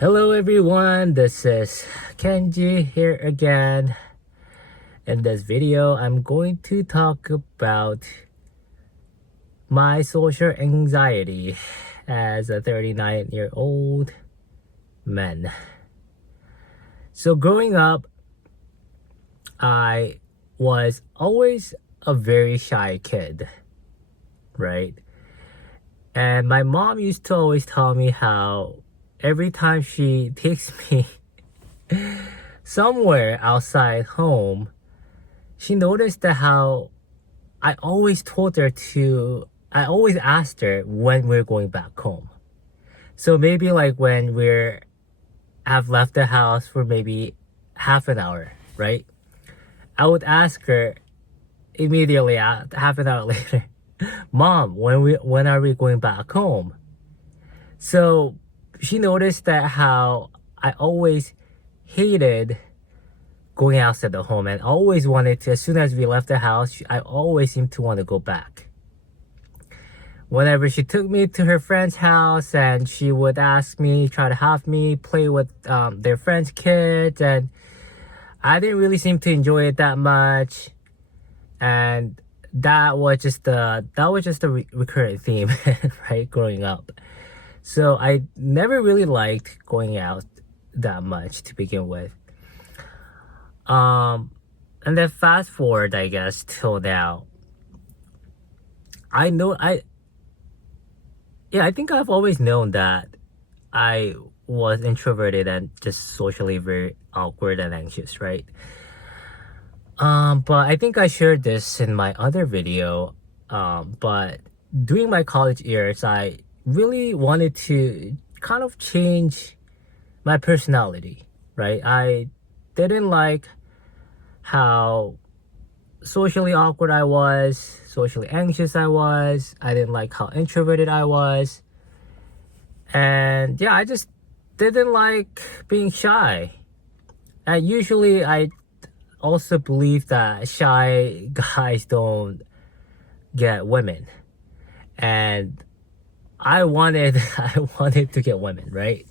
Hello everyone, this is Kenji here again. In this video, I'm going to talk about my social anxiety as a 39-year-old man. So growing up, I was always a very shy kid, right? And my mom used to always tell me how every time she takes me somewhere outside home, she noticed that how I always asked her when we're going back home. So maybe like when have left the house for maybe half an hour, right? I would ask her immediately, half an hour later, Mom, when are we going back home? So she noticed that how I always hated going outside the home and always wanted to, as soon as we left the house, I always seemed to want to go back. Whenever she took me to her friend's house and she would try to have me play with their friends' kids, and I didn't really seem to enjoy it that much. And that was just a recurring theme, right, growing up. So I never really liked going out that much to begin with. And then fast forward, I guess, till now. I think I've always known that I was introverted and just socially very awkward and anxious, right? But I think I shared this in my other video. But during my college years, I really wanted to kind of change my personality, right? I didn't like how socially awkward I was, socially anxious I was. I didn't like how introverted I was. And yeah, I just didn't like being shy. And usually I also believe that shy guys don't get women. And I wanted to get women, right?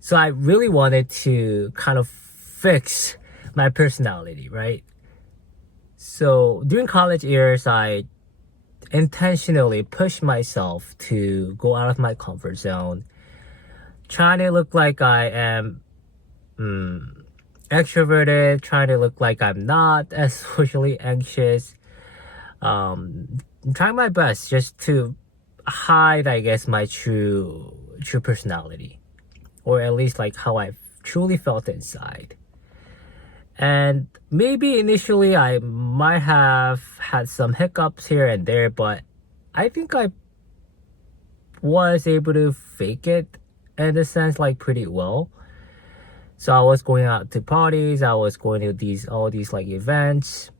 So I really wanted to kind of fix my personality, right? So during college years, I intentionally pushed myself to go out of my comfort zone, trying to look like I am extroverted, trying to look like I'm not as socially anxious. Trying my best just to hide, I guess, my true personality, or at least like how I truly felt inside. And maybe initially I might have had some hiccups here and there, but I think I was able to fake it in a sense, like pretty well. So I was going out to parties, I was going to all these like events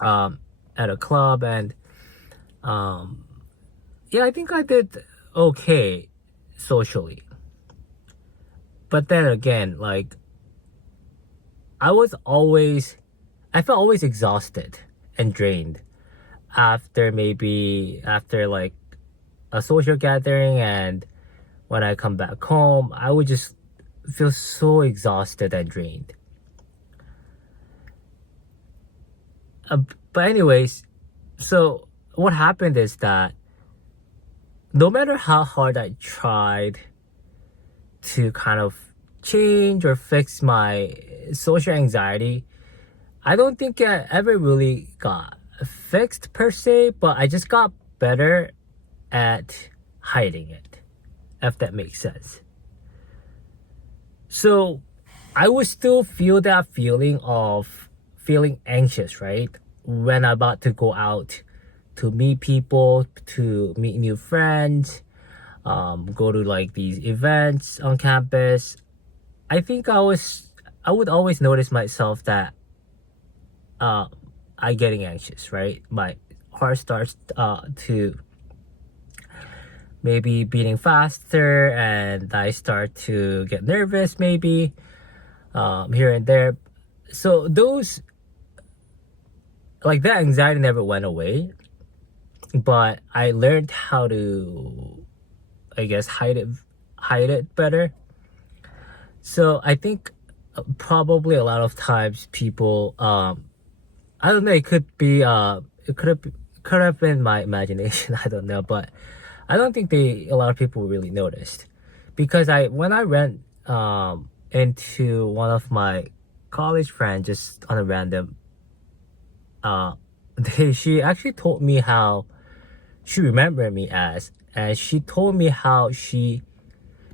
at a club, and yeah, I think I did okay socially. But then again, like I felt always exhausted and drained after like a social gathering, and when I come back home, I would just feel so exhausted and drained. But anyways, so what happened is that no matter how hard I tried to kind of change or fix my social anxiety, I don't think I ever really got fixed per se, but I just got better at hiding it, if that makes sense. So I would still feel that feeling of feeling anxious, right? When I'm about to go out to meet people, to meet new friends, go to like these events on campus. I think I would always notice myself that I getting anxious, right? My heart starts to maybe beating faster, and I start to get nervous maybe here and there. So those, like, that anxiety never went away, but I learned how to, I guess, hide it better. So I think probably a lot of times people, I don't know, it could be, could have been my imagination. I don't know, but I don't think a lot of people really noticed, because when I went into one of my college friends just on a random, uh, she actually told me how she remembered me as, and she told me how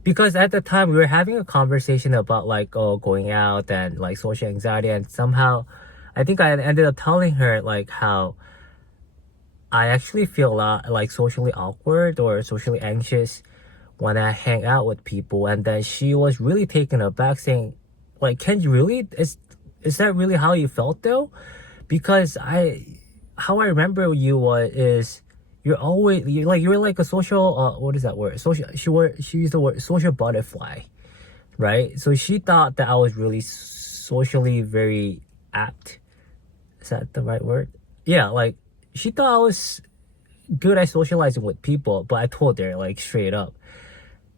because at the time we were having a conversation about like, oh, going out and like social anxiety, and somehow I think I ended up telling her like how I actually feel a lot like socially awkward or socially anxious when I hang out with people. And then she was really taken aback, saying like, Kenji, really, is that really how you felt though? Because how I remember you is you're like a social, what is that word, social, she used the word social butterfly, right? So she thought that I was really socially very apt. Is that the right word? Yeah, like she thought I was good at socializing with people, but I told her like straight up,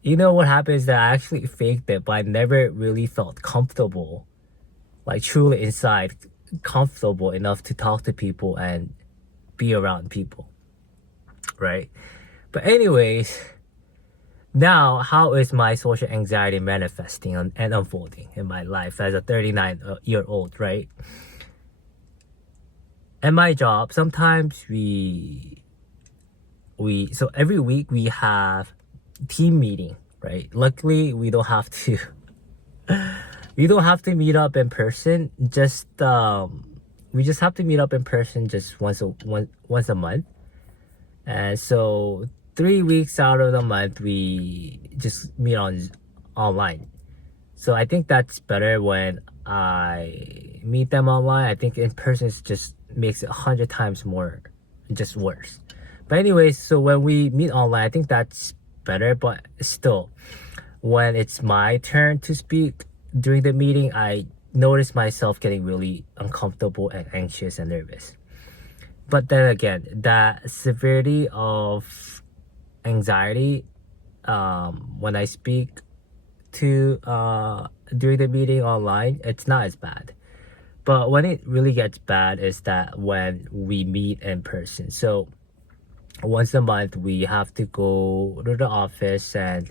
you know what happened is that I actually faked it, but I never really felt comfortable, like truly inside comfortable enough to talk to people and be around people, right? But anyways, now how is my social anxiety manifesting and unfolding in my life as a 39-year-old, right? At my job, sometimes so every week we have team meeting, right? Luckily, we don't have to meet up in person. Just we just have to meet up in person just once a month. And so 3 weeks out of the month we just meet online. So I think that's better when I meet them online. I think in person just makes it 100 times more just worse. But anyways, so when we meet online, I think that's better. But still, when it's my turn to speak during the meeting, I notice myself getting really uncomfortable and anxious and nervous. But then again, that severity of anxiety, when I speak to during the meeting online, it's not as bad. But when it really gets bad is that when we meet in person. So once a month we have to go to the office and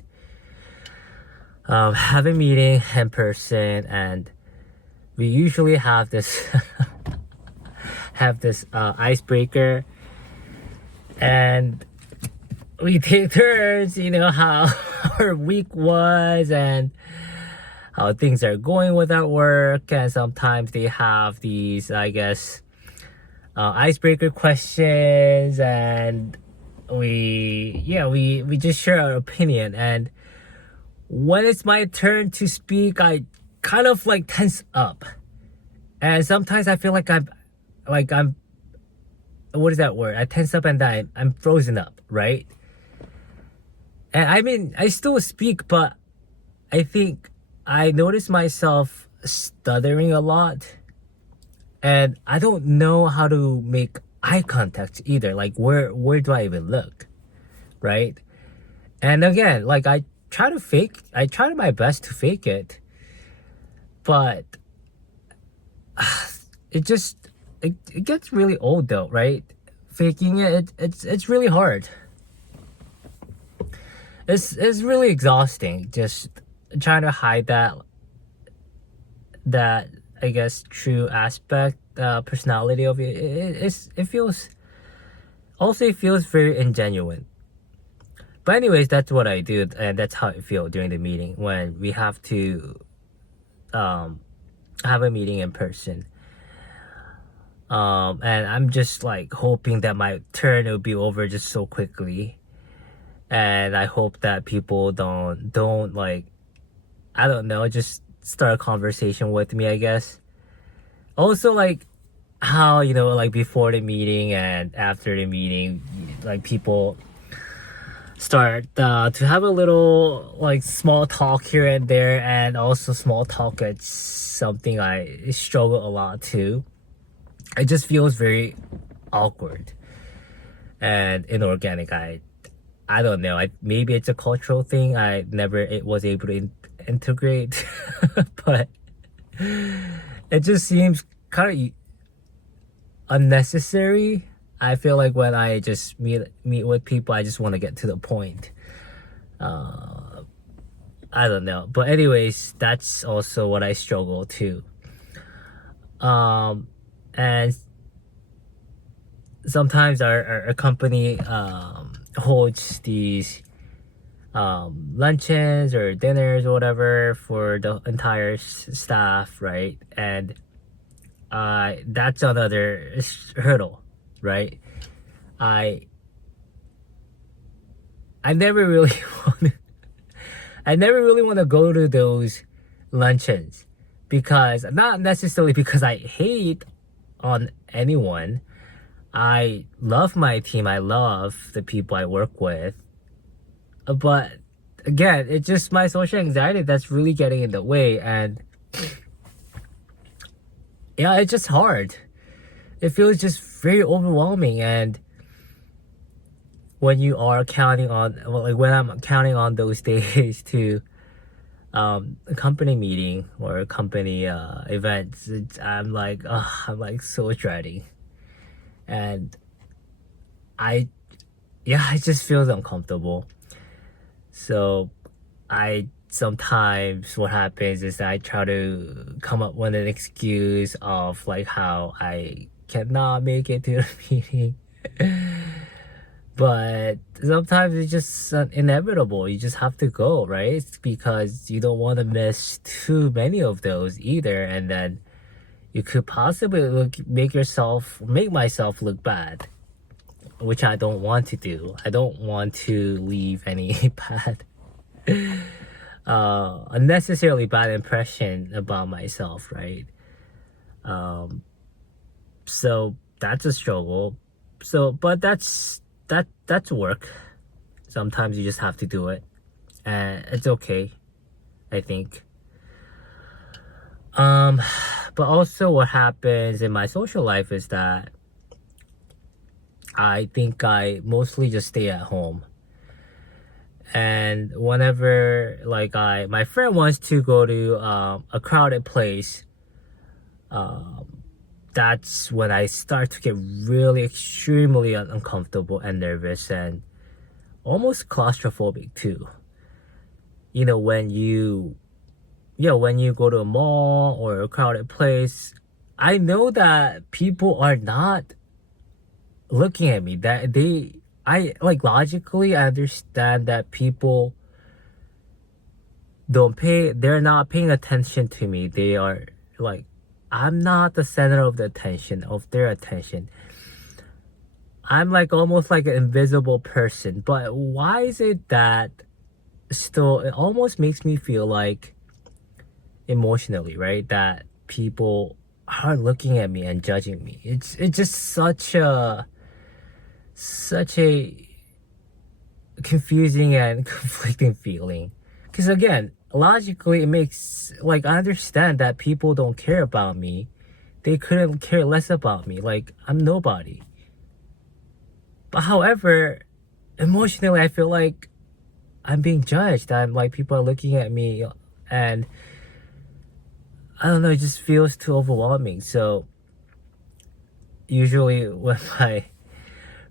have a meeting in person, and we usually have this icebreaker, and we take turns, how our week was and how things are going with our work. And sometimes they have these, I guess, icebreaker questions, and we just share our opinion. And when it's my turn to speak, I kind of like tense up, and sometimes I feel like I'm what is that word? I tense up and I'm frozen up, right? And I mean, I still speak, but I think I notice myself stuttering a lot, and I don't know how to make eye contact either. Like, where do I even look, right? And again, like I try my best to fake it, but it gets really old though, right? Faking it's really hard. It's really exhausting just trying to hide that I guess true aspect, personality of it. It feels very ingenuine. But anyways, that's what I do, and that's how I feel during the meeting when we have to have a meeting in person. And I'm just like hoping that my turn will be over just so quickly, and I hope that people don't like, I don't know, just start a conversation with me, I guess. Also, like how, like before the meeting and after the meeting, like people start to have a little like small talk here and there, and also small talk, it's something I struggle a lot too. It just feels very awkward and inorganic. I don't know. Maybe it's a cultural thing. I never it was able to integrate, but it just seems kind of unnecessary. I feel like when I just meet with people, I just want to get to the point. I don't know, but anyways, that's also what I struggle too. And sometimes our company holds these luncheons or dinners or whatever for the entire staff, right? And that's another hurdle, right? I never really I never really want to go to those luncheons, because not necessarily because I hate on anyone. I love my team. I love the people I work with. But again, it's just my social anxiety that's really getting in the way. And yeah, it's just hard. It feels just very overwhelming. And when you are counting on, well, like when I'm counting on those days to a company meeting or a company events, I'm like so dreading. And it just feels uncomfortable. So sometimes what happens is I try to come up with an excuse of like how I cannot make it to the meeting. But sometimes it's just inevitable. You just have to go, right? It's because you don't want to miss too many of those either, and then you could possibly make myself look bad, which I don't want to do. I don't want to leave any bad, unnecessarily bad impression about myself, right? So that's a struggle. But that's work. Sometimes you just have to do it, and it's okay, I think. But also what happens in my social life is that I think I mostly just stay at home. And whenever my friend wants to go to a crowded place, that's when I start to get really extremely uncomfortable and nervous and almost claustrophobic too. When you go to a mall or a crowded place, I know that people are not looking at me. Logically, I understand that people they're not paying attention to me. They are like, I'm not the center of the attention, of their attention. I'm almost like an invisible person. But why is it that still, it almost makes me feel like emotionally, right, that people are looking at me and judging me. It's just such a confusing and conflicting feeling, because again, logically it makes I understand that people don't care about me. They couldn't care less about me, I'm nobody. But however, emotionally I feel like I'm being judged. I'm people are looking at me, and I don't know, it just feels too overwhelming. So usually when my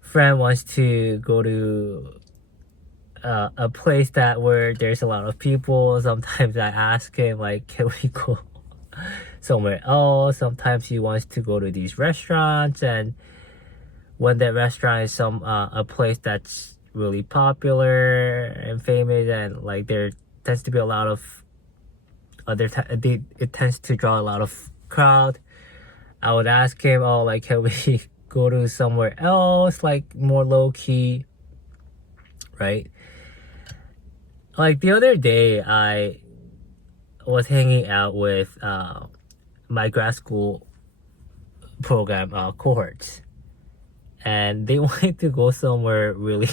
friend wants to go to a place where there's a lot of people, sometimes I ask him can we go somewhere else. Sometimes he wants to go to these restaurants, and when that restaurant is a place that's really popular and famous, and there tends to be a lot of it tends to draw a lot of crowd, I would ask him, can we go to somewhere else, more low-key, right? The other day, I was hanging out with my grad school program cohorts, and they wanted to go somewhere really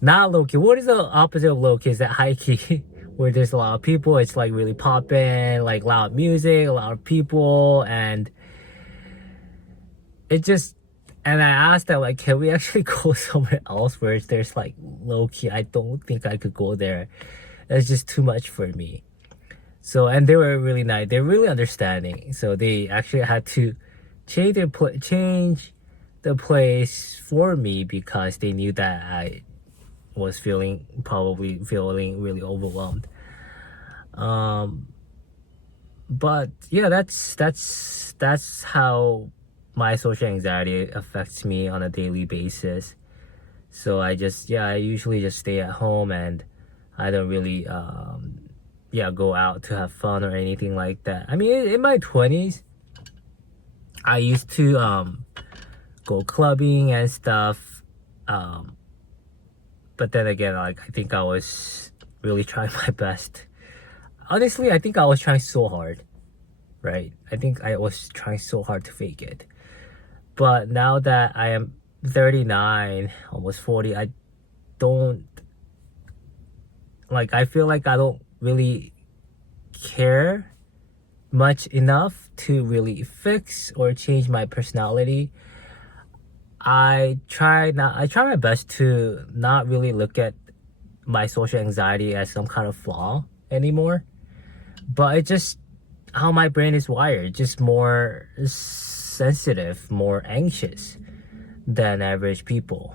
not low-key. What is the opposite of low-key? Is that high-key? Where there's a lot of people, it's really popping, loud music, a lot of people, and it just, And I asked them, like, can we actually go somewhere else where there's like low key? I don't think I could go there. It's just too much for me. So, and they were really nice. They're really understanding. So they actually had to change the place for me because they knew that I was probably feeling really overwhelmed. But yeah, that's how my social anxiety affects me on a daily basis. So I usually just stay at home, and I don't really go out to have fun or anything like that. I mean, in my 20s, I used to go clubbing and stuff. But then again, like, I think I was really trying my best. Honestly, I think I was trying so hard, right? I think I was trying so hard to fake it. But now that I am 39, almost 40, I don't, like, I feel like I don't really care much enough to really fix or change my personality. I try my best to not really look at my social anxiety as some kind of flaw anymore. But it's just how my brain is wired, just more sensitive, more anxious than average people.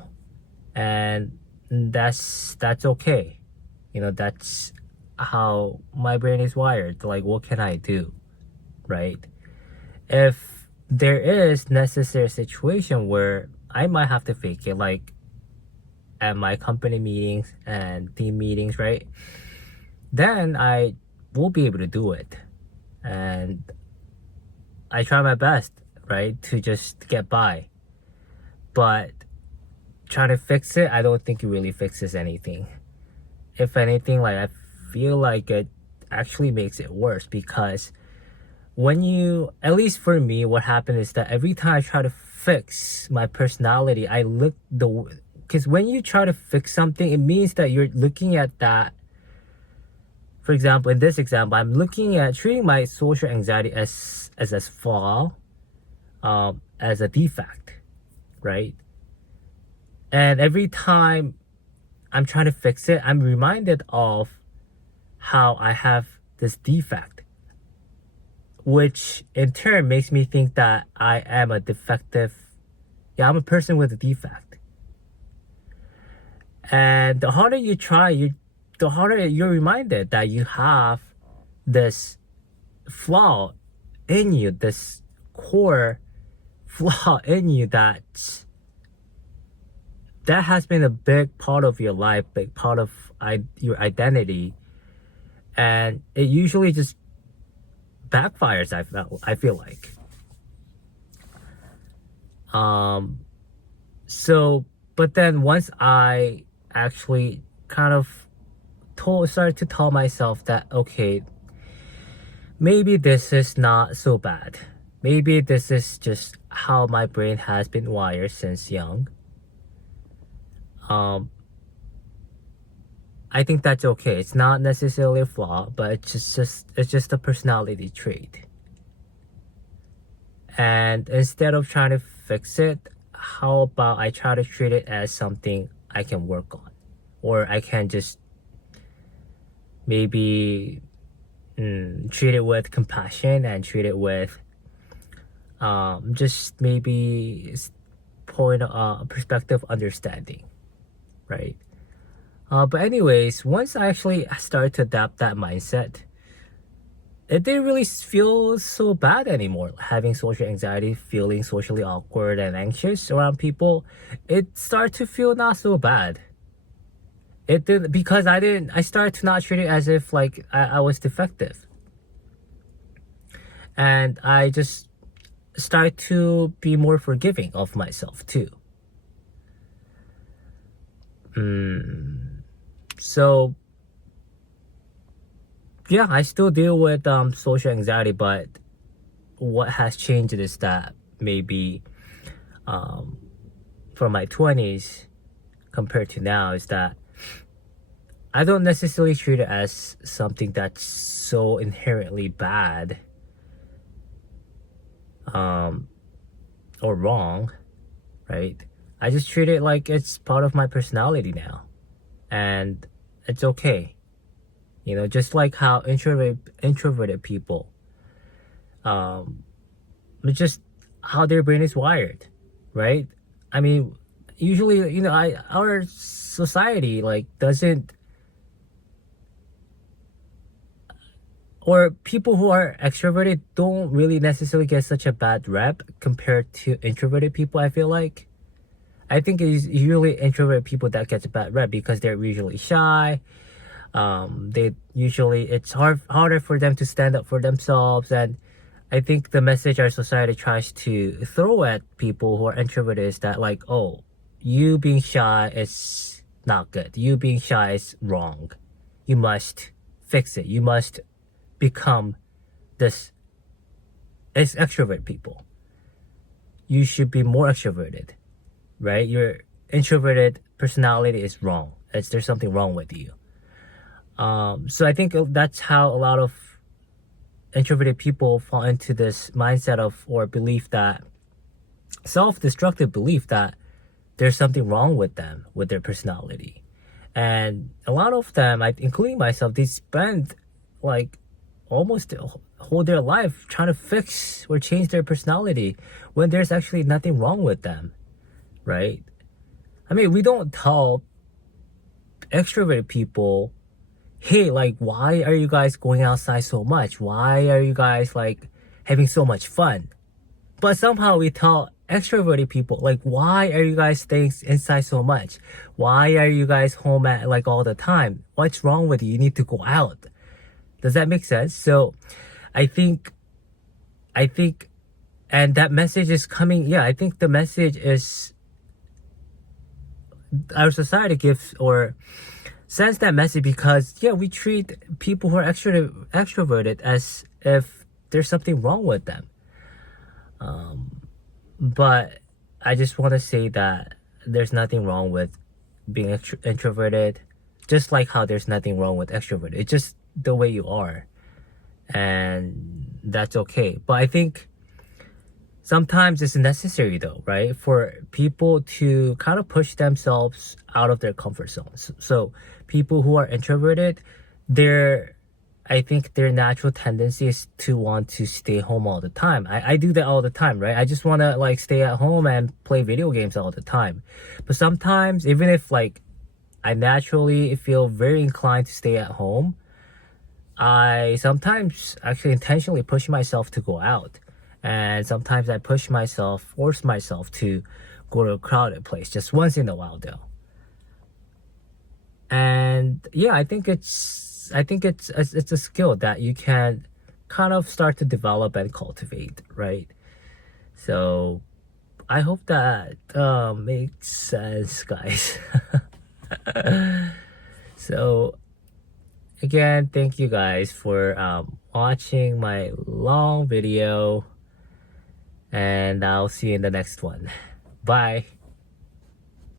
And that's okay. That's how my brain is wired. Like, what can I do, right? If there is necessary situation where I might have to fake it, like at my company meetings and team meetings, right? Then I will be able to do it. And I try my best, right, to just get by. But trying to fix it, I don't think it really fixes anything. If anything, like, I feel like it actually makes it worse, because at least for me, what happened is that every time I try to fix my personality, because when you try to fix something, it means that you're looking at that. For example, in this example, I'm looking at treating my social anxiety as a flaw, as a defect, right? And every time I'm trying to fix it, I'm reminded of how I have this defect, which in turn makes me think that I am I'm a person with a defect. And the harder you try, the harder you're reminded that you have this flaw in you, this core flaw in you that has been a big part of your life, big part of your identity, and it usually just backfires. I feel like. But then once I actually kind of started to tell myself that, okay, maybe this is not so bad. Maybe this is just how my brain has been wired since young. I think that's okay. It's not necessarily a flaw, but it's just a personality trait. And instead of trying to fix it, how about I try to treat it as something I can work on, or I can just maybe treat it with compassion and treat it with just maybe perspective understanding, right? But anyways, once I actually started to adapt that mindset, it didn't really feel so bad anymore. Having social anxiety, feeling socially awkward and anxious around people, it started to feel not so bad. It did, because I started to not treat it as if like I was defective. And I just started to be more forgiving of myself too. So yeah, I still deal with social anxiety, but what has changed is that maybe from my 20s compared to now is that I don't necessarily treat it as something that's so inherently bad or wrong, right? I just treat it like it's part of my personality now, and it's okay. You know, just like how introverted people, it's just how their brain is wired, right? I mean, usually, you know, our society like doesn't, or people who are extroverted don't really necessarily get such a bad rep compared to introverted people. I feel like I think it's usually introverted people that gets a bad rep because they're usually shy. They usually, it's harder for them to stand up for themselves, and I think the message our society tries to throw at people who are introverted is that, like, oh, you being shy is not good. You being shy is wrong. You must fix it. You must become this as extrovert people. You should be more extroverted, right? Your introverted personality is wrong. There's something wrong with you. So I think that's how a lot of introverted people fall into this mindset of, or belief that, self-destructive belief that there's something wrong with them, with their personality. And a lot of them, including myself, they spend like almost whole their life trying to fix or change their personality when there's actually nothing wrong with them, right? I mean, we don't tell extroverted people, hey, like, why are you guys going outside so much? Why are you guys like having so much fun? But somehow we tell extroverted people, like, why are you guys staying inside so much? Why are you guys home at like all the time? What's wrong with you? You need to go out. Does that make sense? So I think, and that message is coming. Yeah, I think the message is, our society gives or sends that message because, yeah, we treat people who are extroverted as if there's something wrong with them. But I just want to say that there's nothing wrong with being introverted, just like how there's nothing wrong with extroverted. It's just the way you are, and that's okay. But I think sometimes it's necessary though, right? For people to kind of push themselves out of their comfort zones. So people who are introverted, I think their natural tendency is to want to stay home all the time. I do that all the time, right? I just want to like stay at home and play video games all the time. But sometimes, even if like I naturally feel very inclined to stay at home, I sometimes actually intentionally push myself to go out. And sometimes I force myself to go to a crowded place just once in a while though. And yeah, I think it's a skill that you can kind of start to develop and cultivate, right? So I hope that makes sense, guys. So again, thank you guys for watching my long video, and I'll see you in the next one. Bye.